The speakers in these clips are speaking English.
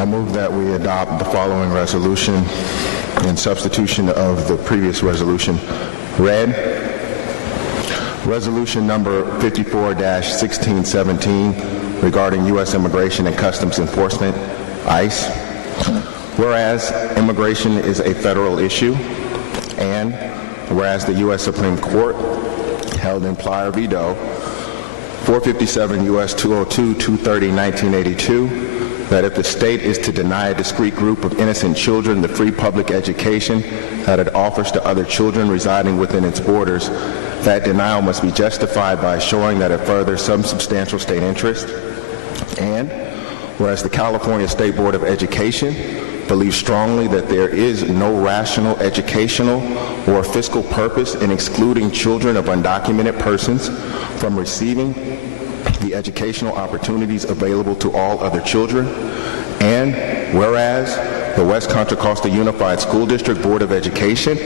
I move that we adopt the following resolution in substitution of the previous resolution. Read. Resolution number 54-1617 regarding U.S. Immigration and Customs Enforcement, ICE. Whereas immigration is a federal issue, and whereas the U.S. Supreme Court held in Plyer v. Doe, 457 U.S. 202-230-1982, that if the state is to deny a discrete group of innocent children the free public education that it offers to other children residing within its borders, that denial must be justified by showing that it furthers some substantial state interest. And whereas the California State Board of Education believes strongly that there is no rational educational or fiscal purpose in excluding children of undocumented persons from receiving the educational opportunities available to all other children. And whereas the West Contra Costa Unified School District Board of Education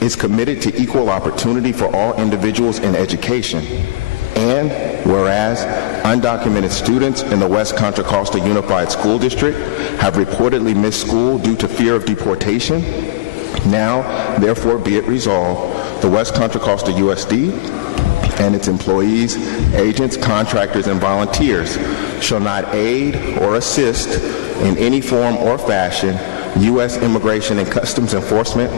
is committed to equal opportunity for all individuals in education. And whereas undocumented students in the West Contra Costa Unified School District have reportedly missed school due to fear of deportation, now therefore be it resolved, the West Contra Costa USD and its employees, agents, contractors, and volunteers shall not aid or assist in any form or fashion U.S. Immigration and Customs Enforcement,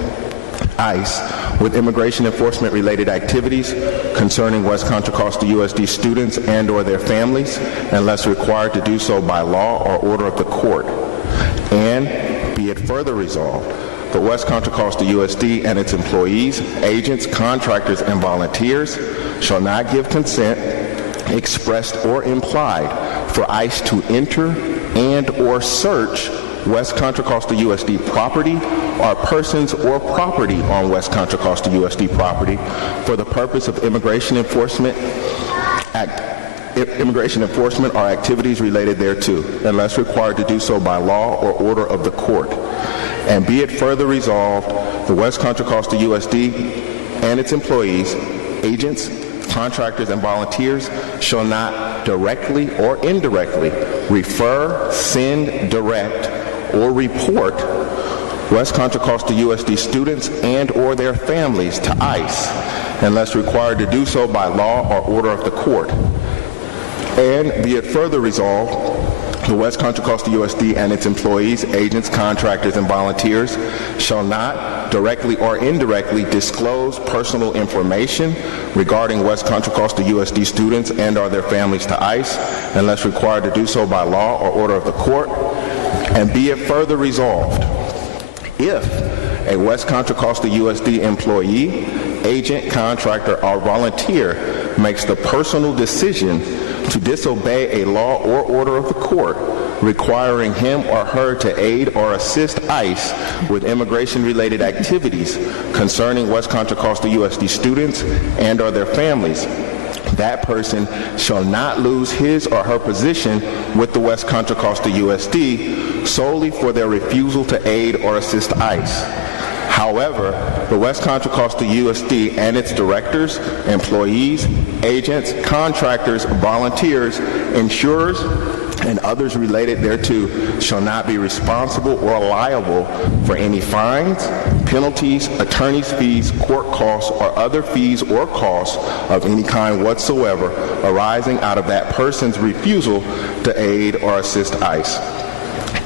ICE, with immigration enforcement related activities concerning West Contra Costa USD students and or their families unless required to do so by law or order of the court. And be it further resolved, the West Contra Costa USD and its employees, agents, contractors, and volunteers shall not give consent, expressed or implied, for ICE to enter and or search West Contra Costa USD property or persons or property on West Contra Costa USD property for the purpose of immigration enforcement or activities related thereto, unless required to do so by law or order of the court. And be it further resolved, the West Contra Costa USD and its employees, agents, contractors, and volunteers shall not directly or indirectly refer, send, direct, or report West Contra Costa USD students and or their families to ICE unless required to do so by law or order of the court. And be it further resolved, the West Contra Costa USD and its employees, agents, contractors, and volunteers shall not directly or indirectly disclose personal information regarding West Contra Costa USD students and or their families to ICE unless required to do so by law or order of the court. And be it further resolved, if a West Contra Costa USD employee, agent, contractor, or volunteer makes the personal decision to disobey a law or order of the court requiring him or her to aid or assist ICE with immigration-related activities concerning West Contra Costa USD students and or their families, that person shall not lose his or her position with the West Contra Costa USD solely for their refusal to aid or assist ICE. However, the West Contra Costa USD and its directors, employees, agents, contractors, volunteers, insurers, and others related thereto shall not be responsible or liable for any fines, penalties, attorney's fees, court costs, or other fees or costs of any kind whatsoever arising out of that person's refusal to aid or assist ICE.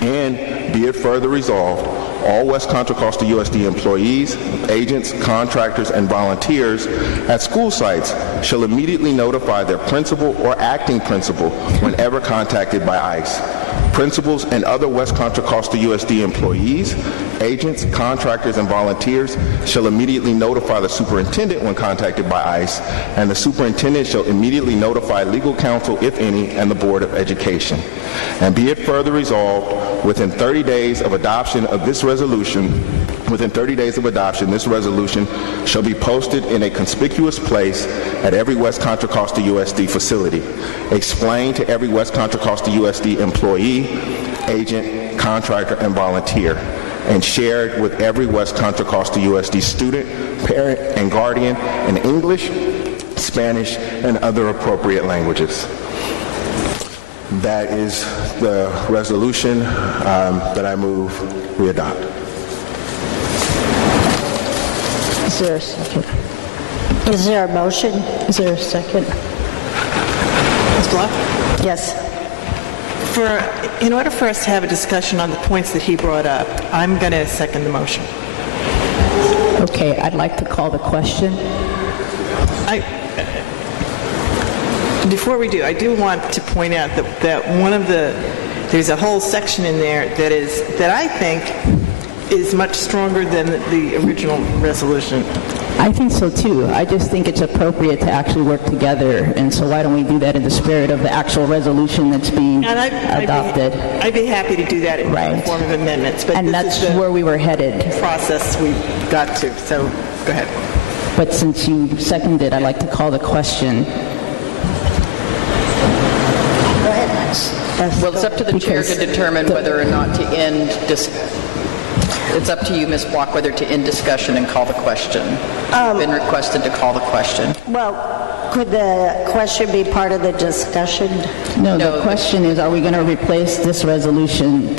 And be it further resolved, all West Contra Costa USD employees, agents, contractors, and volunteers at school sites shall immediately notify their principal or acting principal whenever contacted by ICE. Principals and other West Contra Costa USD employees, agents, contractors, and volunteers shall immediately notify the superintendent when contacted by ICE, and the superintendent shall immediately notify legal counsel, if any, and the Board of Education. And be it further resolved, within 30 days of adoption of this resolution, this resolution shall be posted in a conspicuous place at every West Contra Costa USD facility, explained to every West Contra Costa USD employee, agent, contractor, and volunteer, and shared with every West Contra Costa USD student, parent, and guardian in English, Spanish, and other appropriate languages. That is the resolution that I move we adopt. Is there a second? Is there a motion? Is there a second? Ms. Block? Yes. In order for us to have a discussion on the points that he brought up, I'm going to second the motion. Okay, I'd like to call the question. Before we do, I do want to point out that there's a whole section in there that I think is much stronger than the original resolution. I think so too. I just think it's appropriate to actually work together, and so why don't we do that in the spirit of the actual resolution that's being adopted? I'd be happy to do that in the form of amendments, but and that's where we were headed. Process we got to. So go ahead. But since you seconded, I'd like to call the question. Go ahead. Well, it's up to the chair to determine whether or not to end It's up to you, Ms. Block, whether to end discussion and call the question. You've been requested to call the question. Well, could the question be part of the discussion? No, the question is, are we going to replace this resolution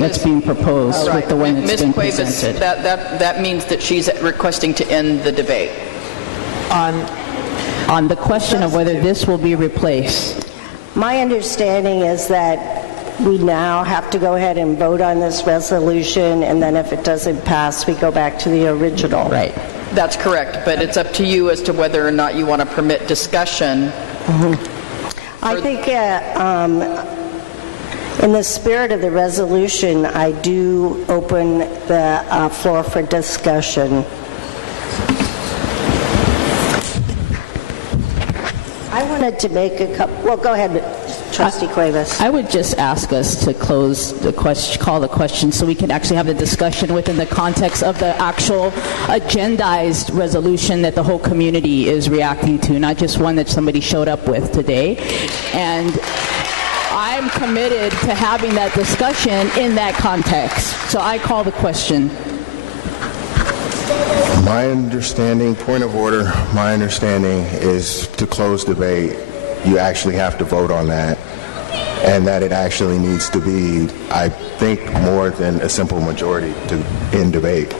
that's being proposed with the one that's been presented? That means that she's requesting to end the debate. On the question of whether this will be replaced. My understanding is that we now have to go ahead and vote on this resolution, and then if it doesn't pass, we go back to the original. Right. That's correct, but it's up to you as to whether or not you want to permit discussion. Mm-hmm. I think in the spirit of the resolution, I do open the floor for discussion. I wanted to make a couple, well, go ahead, Trustee Cuevas. I would just ask us to close the question, call the question, so we can actually have the discussion within the context of the actual agendized resolution that the whole community is reacting to, not just one that somebody showed up with today. And I'm committed to having that discussion in that context. So I call the question. My understanding, point of order, my understanding is to close debate, you actually have to vote on that, and that it actually needs to be, I think, more than a simple majority to end debate.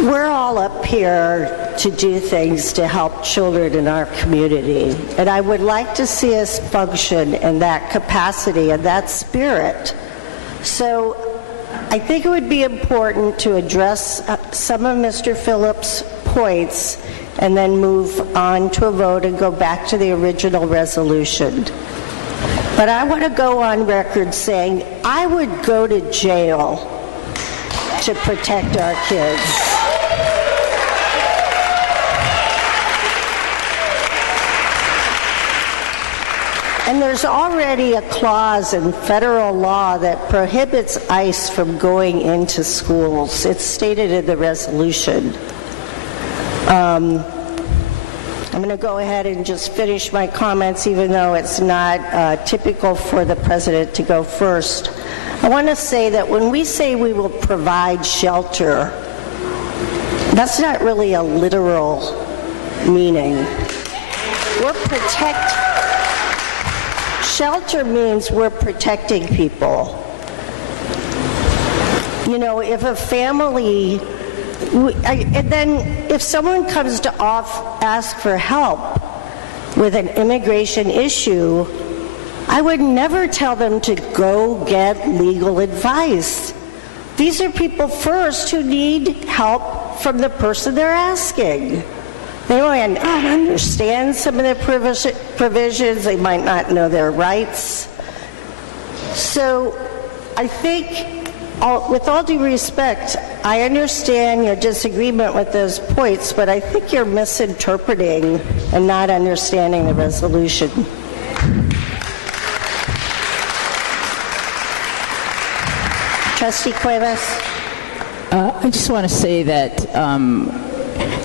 We're all up here to do things to help children in our community, and I would like to see us function in that capacity and that spirit. So I think it would be important to address some of Mr. Phillips' points and then move on to a vote and go back to the original resolution. But I want to go on record saying I would go to jail to protect our kids. And there's already a clause in federal law that prohibits ICE from going into schools. It's stated in the resolution. I'm going to go ahead and just finish my comments, even though it's not typical for the president to go first. I want to say that when we say we will provide shelter, that's not really a literal meaning. Shelter means we're protecting people. You know, if a family, and then if someone comes to ask for help with an immigration issue, I would never tell them to go get legal advice. These are people first who need help from the person they're asking. They might not understand some of the provisions. They might not know their rights. So I think, with all due respect, I understand your disagreement with those points, but I think you're misinterpreting and not understanding the resolution. Trustee Cuevas? I just want to say that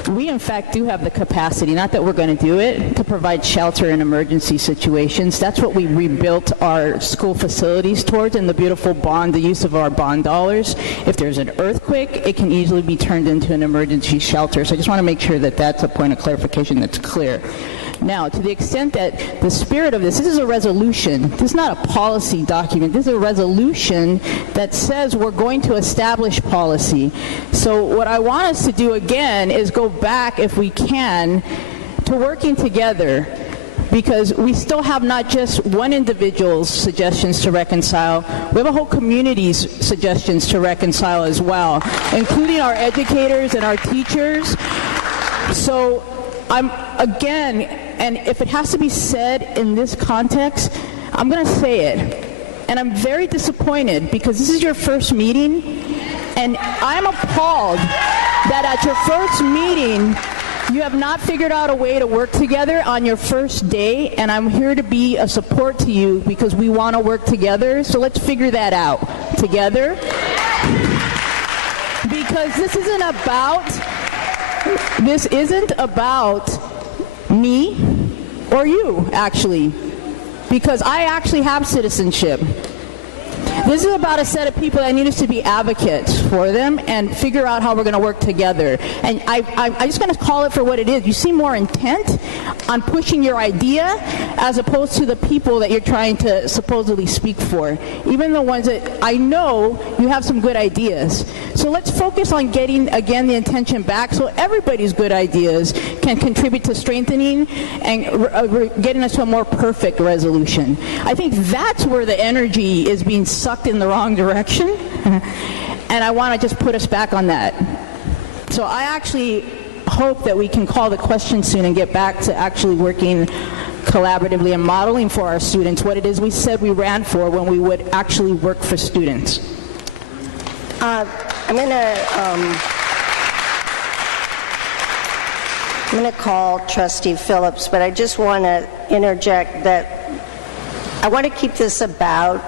we in fact do have the capacity, not that we're going to do it, to provide shelter in emergency situations. That's what we rebuilt our school facilities towards, and the beautiful bond, the use of our bond dollars. If there's an earthquake, it can easily be turned into an emergency shelter. So I just want to make sure that that's a point of clarification that's clear. Now, to the extent that the spirit of this is a resolution. This is not a policy document. This is a resolution that says we're going to establish policy. So what I want us to do again is go back, if we can, to working together, because we still have not just one individual's suggestions to reconcile, we have a whole community's suggestions to reconcile as well, including our educators and our teachers. So again, and if it has to be said in this context, I'm going to say it. And I'm very disappointed because this is your first meeting, and I'm appalled that at your first meeting, you have not figured out a way to work together on your first day, and I'm here to be a support to you because we want to work together. So let's figure that out together. Because this isn't about me or you, actually, because I actually have citizenship. This is about a set of people that need us to be advocates for them and figure out how we're going to work together. And I'm just going to call it for what it is. You seem more intent on pushing your idea as opposed to the people that you're trying to supposedly speak for, even the ones that I know you have some good ideas. So let's focus on getting, again, the intention back so everybody's good ideas can contribute to strengthening and getting us to a more perfect resolution. I think that's where the energy is being sucked in the wrong direction, and I want to just put us back on that. So I actually hope that we can call the question soon and get back to actually working collaboratively and modeling for our students what it is we said we ran for when we would actually work for students. I'm going to call Trustee Phillips, but I just want to interject that I want to keep this about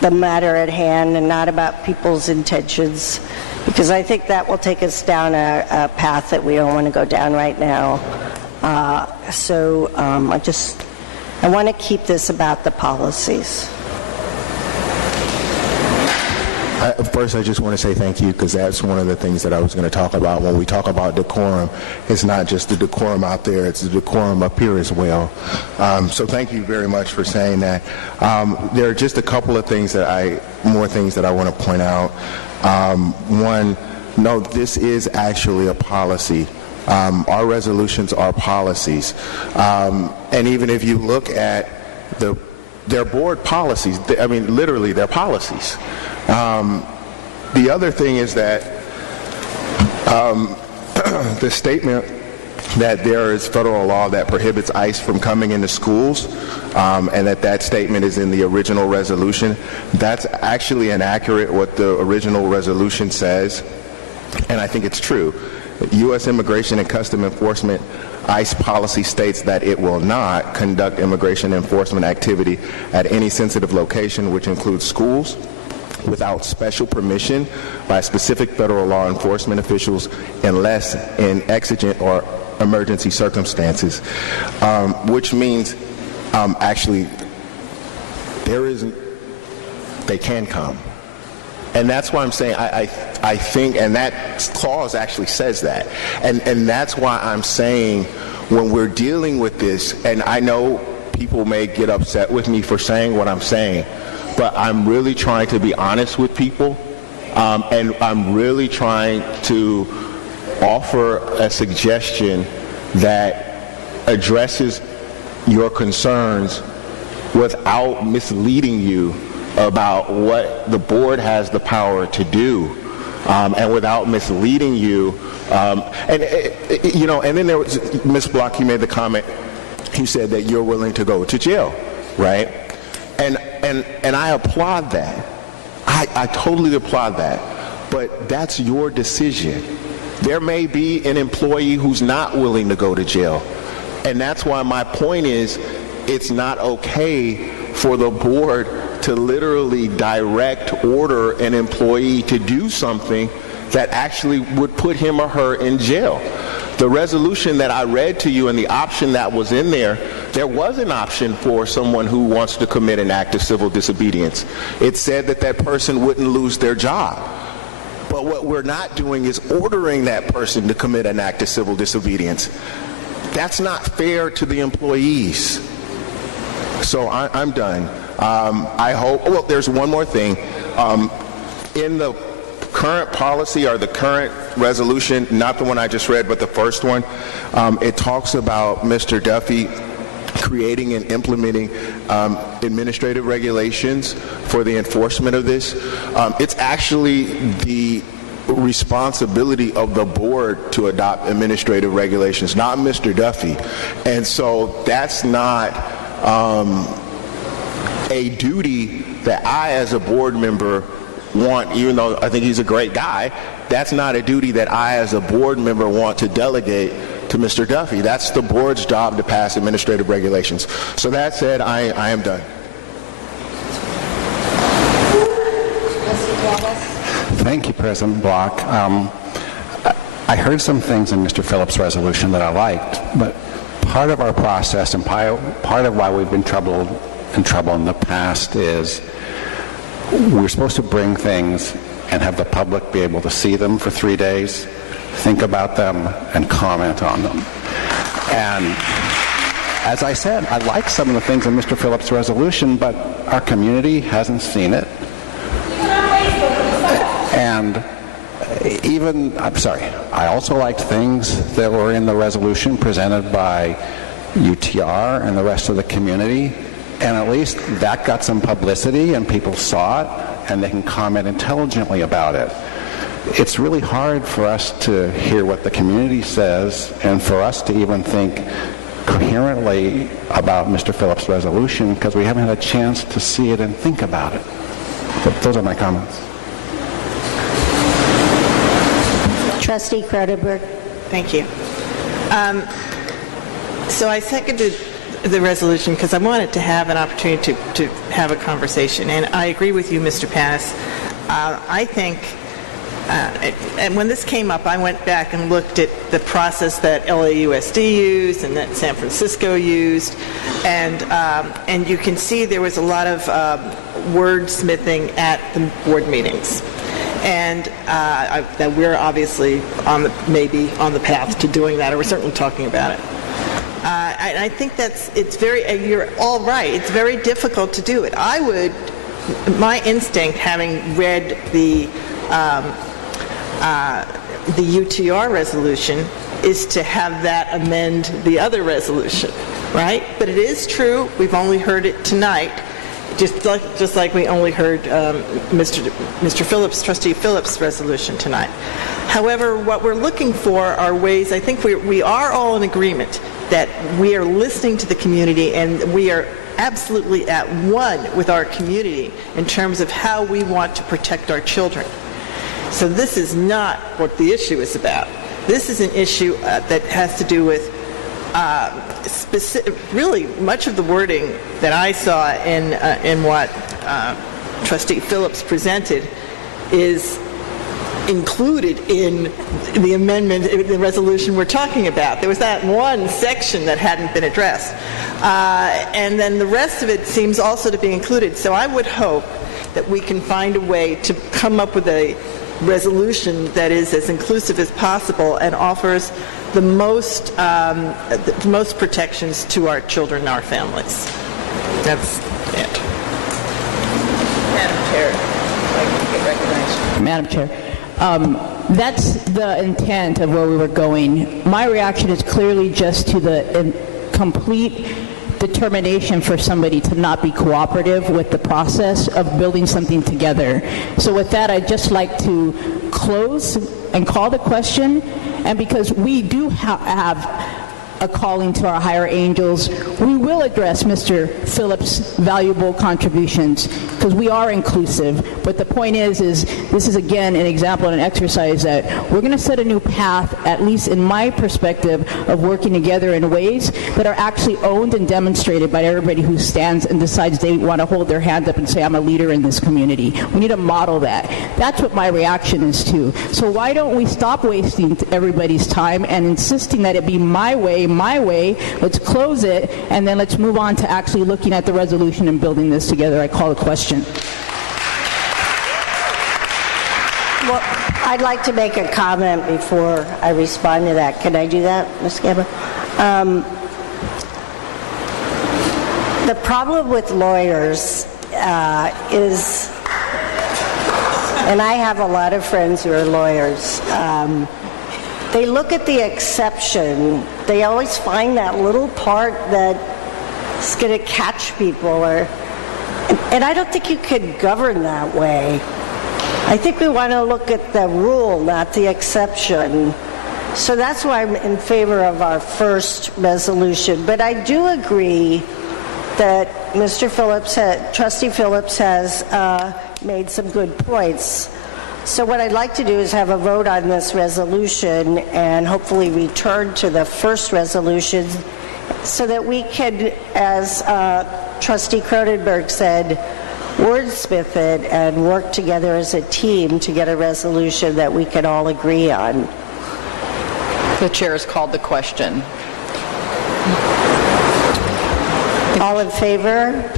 the matter at hand and not about people's intentions, because I think that will take us down a path that we don't want to go down right now. I want to keep this about the policies. First, I just want to say thank you, because that's one of the things that I was going to talk about. When we talk about decorum, it's not just the decorum out there, it's the decorum up here as well. So thank you very much for saying that. There are just a couple of things more things that I want to point out. One, no, this is actually a policy. Our resolutions are policies. And even if you look at their board policies, literally they're policies. The other thing is that the statement that there is federal law that prohibits ICE from coming into schools, and that statement is in the original resolution, that's actually inaccurate what the original resolution says, and I think it's true. U.S. Immigration and Customs Enforcement ICE policy states that it will not conduct immigration enforcement activity at any sensitive location, which includes schools, without special permission by specific federal law enforcement officials unless in exigent or emergency circumstances, which means actually they can come. And that's why I'm saying I think, and that clause actually says that. And that's why I'm saying when we're dealing with this, and I know people may get upset with me for saying what I'm saying, but I'm really trying to be honest with people, and I'm really trying to offer a suggestion that addresses your concerns without misleading you about what the board has the power to do, and without misleading you. And then there was Ms. Block. You made the comment. You said that you're willing to go to jail, right? And I applaud that. I totally applaud that. But that's your decision. There may be an employee who's not willing to go to jail. And that's why my point is it's not okay for the board to literally direct order an employee to do something that actually would put him or her in jail. The resolution that I read to you and the option that was in there was an option for someone who wants to commit an act of civil disobedience. It said that that person wouldn't lose their job. But what we're not doing is ordering that person to commit an act of civil disobedience. That's not fair to the employees. So I'm done. I hope, well, there's one more thing. In the current policy or the current resolution, not the one I just read, but the first one, it talks about Mr. Duffy creating and implementing administrative regulations for the enforcement of this. It's actually the responsibility of the board to adopt administrative regulations, not Mr. Duffy. And so that's not a duty that I as a board member want, even though I think he's a great guy. That's not a duty that I as a board member want to delegate to Mr. Duffy. That's the board's job to pass administrative regulations. So that said, I am done. Thank you, President Block. I heard some things in Mr. Phillips' resolution that I liked, but part of our process and part of why we've been in trouble in the past is we're supposed to bring things and have the public be able to see them for 3 days, think about them, and comment on them. And as I said, I like some of the things in Mr. Phillips' resolution, but our community hasn't seen it. And I also liked things that were in the resolution presented by UTR and the rest of the community. And at least that got some publicity and people saw it and they can comment intelligently about it. It's really hard for us to hear what the community says and for us to even think coherently about Mr. Phillips' resolution because we haven't had a chance to see it and think about it. So those are my comments. Trustee Cronenberg. Thank you. So I seconded the resolution because I wanted to have an opportunity to have a conversation. And I agree with you, Mr. Panis. I think, and when this came up, I went back and looked at the process that LAUSD used and that San Francisco used. And you can see there was a lot of wordsmithing at the board meetings. And that we're obviously maybe on the path to doing that, or we're certainly talking about it. I think you're all right. It's very difficult to do it. My instinct, having read the UTR resolution, is to have that amend the other resolution, right? But it is true, we've only heard it tonight, just like we only heard Mr. Phillips, Trustee Phillips' resolution tonight. However, what we're looking for are ways, I think we are all in agreement that we are listening to the community and we are absolutely at one with our community in terms of how we want to protect our children. So this is not what the issue is about. This is an issue that has to do with really much of the wording that I saw in what Trustee Phillips presented is included in the amendment, the resolution we're talking about. There was that one section that hadn't been addressed. And then the rest of it seems also to be included. So I would hope that we can find a way to come up with a resolution that is as inclusive as possible and offers the most protections to our children and our families. That's it. Madam Chair, if I can get recognized. Madam Chair. That's the intent of where we were going. My reaction is clearly just to the complete determination for somebody to not be cooperative with the process of building something together. So with that, I'd just like to close and call the question. And because we do have a calling to our higher angels, we will will address Mr. Phillips' valuable contributions because we are inclusive. But the point is this is again an example and an exercise that we're going to set a new path, at least in my perspective, of working together in ways that are actually owned and demonstrated by everybody who stands and decides they want to hold their hand up and say, I'm a leader in this community. We need to model that. That's what my reaction is to. So why don't we stop wasting everybody's time and insisting that it be my way, let's close it, and then let's move on to actually looking at the resolution and building this together. I call the question. Well, I'd like to make a comment before I respond to that. Can I do that, Ms. Gamba? The problem with lawyers is, and I have a lot of friends who are lawyers, they look at the exception. They always find that little part that's going to catch people. And I don't think you can govern that way. I think we want to look at the rule, not the exception. So that's why I'm in favor of our first resolution. But I do agree that Trustee Phillips has made some good points. So what I'd like to do is have a vote on this resolution and hopefully return to the first resolution so that we can, as Trustee Cronenberg said, wordsmith it and work together as a team to get a resolution that we can all agree on. The chair has called the question. All in favor?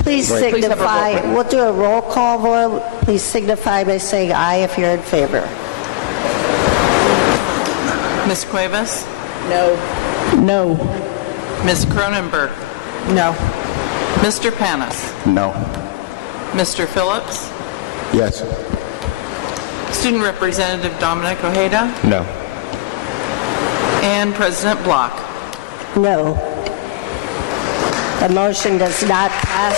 Please signify. We'll do a roll call vote. Please signify by saying aye if you're in favor. Ms. Cuevas? No. No. Ms. Cronenberg? No. Mr. Panis? No. Mr. Phillips? Yes. Student Representative Dominic Ojeda? No. And President Block? No. The motion does not pass.